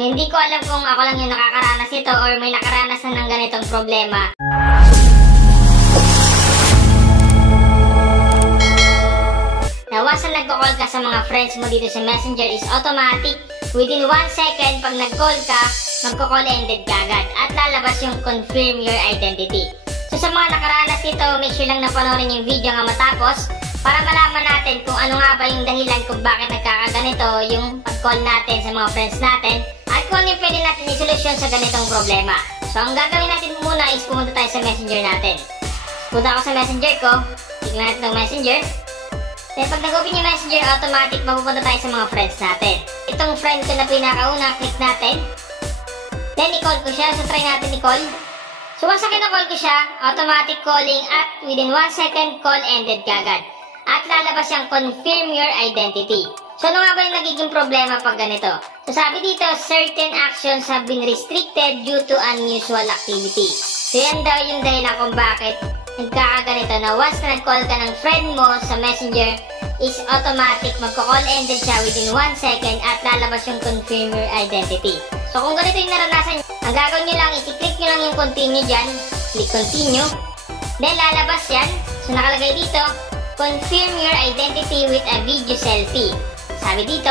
Hindi ko alam kung ako lang yung nakakaranas ito or may nakaranas na ng ganitong problema. Na once na nagko-call ka sa mga friends mo dito sa Messenger is automatic. Within 1 second, pag nag-call ka, magko-call ended ka agad at lalabas yung confirm your identity. So sa mga nakaranas nito, make sure lang na panoorin yung video nga matapos para malaman natin kung ano nga ba yung dahilan kung bakit nagkakaganito yung pag-call natin sa mga friends natin at kung ano yung pwede natin isolusyon sa ganitong problema. So ang gagawin natin muna is pumunta tayo sa Messenger natin. Punta ako sa Messenger ko, tignan natin ng Messenger. Then pag nag-open yung Messenger, automatic mapupunta tayo sa mga friends natin. Itong friend ko na pinakauna, click natin. Then i-call ko siya, so try natin i-call. So once na kinakall ko siya, automatic calling at within 1 second, call ended kagad. At lalabas yung confirm your identity. So ano nga ba yung nagiging problema pag ganito? So sabi dito, certain actions have been restricted due to unusual activity. So yan daw yung dahilan kung bakit nagkakaganito na once na nag-call ka ng friend mo sa Messenger is automatic magko-call ended siya within 1 second at lalabas yung confirm your identity. So kung ganito yung naranasan nyo, ang gagawin nyo lang is i-click nyo lang yung continue dyan. Click continue. Then lalabas yan. So nakalagay dito, confirm your identity with a video selfie. Sabi dito,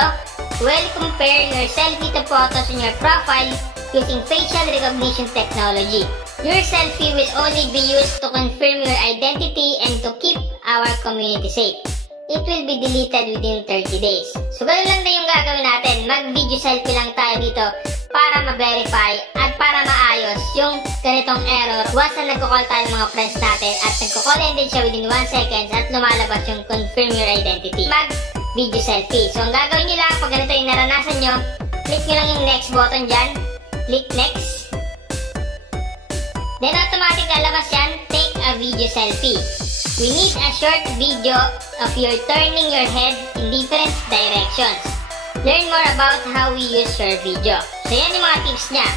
well, compare your selfie to photos in your profile using facial recognition technology. Your selfie will only be used to confirm your identity and to keep our community safe. It will be deleted within 30 days. So ganun lang na yung gagawin natin. Mag-video selfie lang tayo dito para ma-verify at para maayos yung ganitong error. Once na nagko-call tayo ng mga friends natin at nagko-call ended siya within 1 seconds at lumalabas yung confirm your identity. Mag-video selfie. So ang gagawin nyo lang pag ganito yung naranasan nyo, click nyo lang yung next button dyan. Click next. Then automatic lalabas yan, take a video selfie. We need a short video of you turning your head in different directions. Learn more about how we use your video. So yan yung mga tips niya.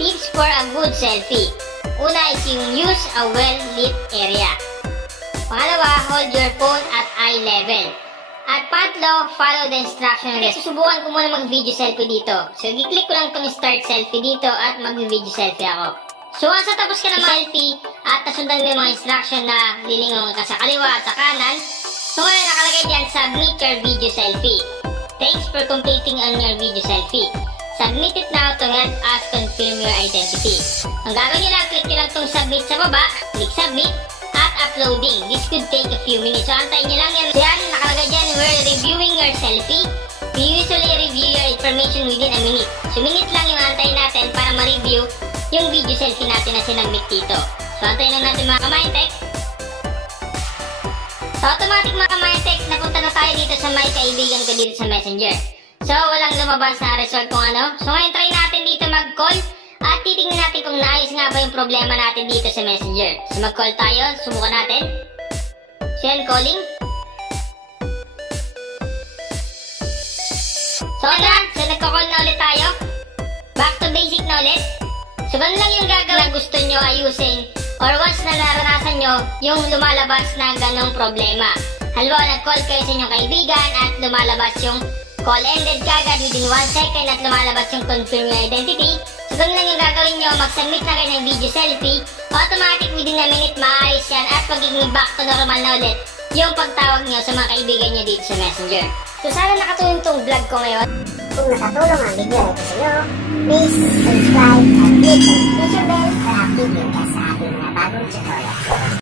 Tips for a good selfie. Una is yung use a well-lit area. Pangalawa, hold your phone at eye level. At pangatlo, follow the instruction. Susubukan ko muna mag-video selfie dito. So i-click ko lang itong start selfie dito at mag-video selfie ako. So once natapos ka na selfie at nasundan mo yung mga instruction na lilingon ka sa kaliwa at sa kanan, so ngayon nakalagay dyan, submit your video selfie. Thanks for completing on your video selfie. Submit it now to help us confirm your identity. Ang gagawin nyo lang, click nyo lang itong submit sa baba, click submit, at uploading. This could take a few minutes. So antayin nyo lang yan. So yan, nakalagay dyan, we're reviewing your selfie. We usually review your information within a minute. So minute lang yung antayin natin para ma-review yung video selfie natin na sinagmit dito. So antayin lang natin mga ka-Mindtech. So automatic mga ka-Mindtech, napunta na tayo dito sa may kaibigan ko dito sa Messenger. So walang lumabas na result kung ano. So ngayon try natin dito mag-call at titingnan natin kung naayos nga ba yung problema natin dito sa Messenger. So mag-call tayo, subukan natin. So yan, calling. So yan, so nagko-call na ulit tayo. Back to basic na ulit. So ganun lang yung gagawin gusto nyo ayusin or once na naranasan nyo yung lumalabas na ganong problema. Halimbawa, nag-call kayo sa inyong kaibigan at lumalabas yung call ended kagad within 1 second at lumalabas yung confirm your identity. So ganun lang yung gagawin nyo, mag-submit na kayo ng video selfie, automatic within a minute maayos yan at magiging back to normal na ulit yung pagtawag nyo sa mga kaibigan nyo dito sa Messenger. So sana nakatulong tong vlog ko ngayon. Kung nakatulong ang video ito sa iyo, please subscribe and click the notification bell para update ka sa ating mga bagong tutorial.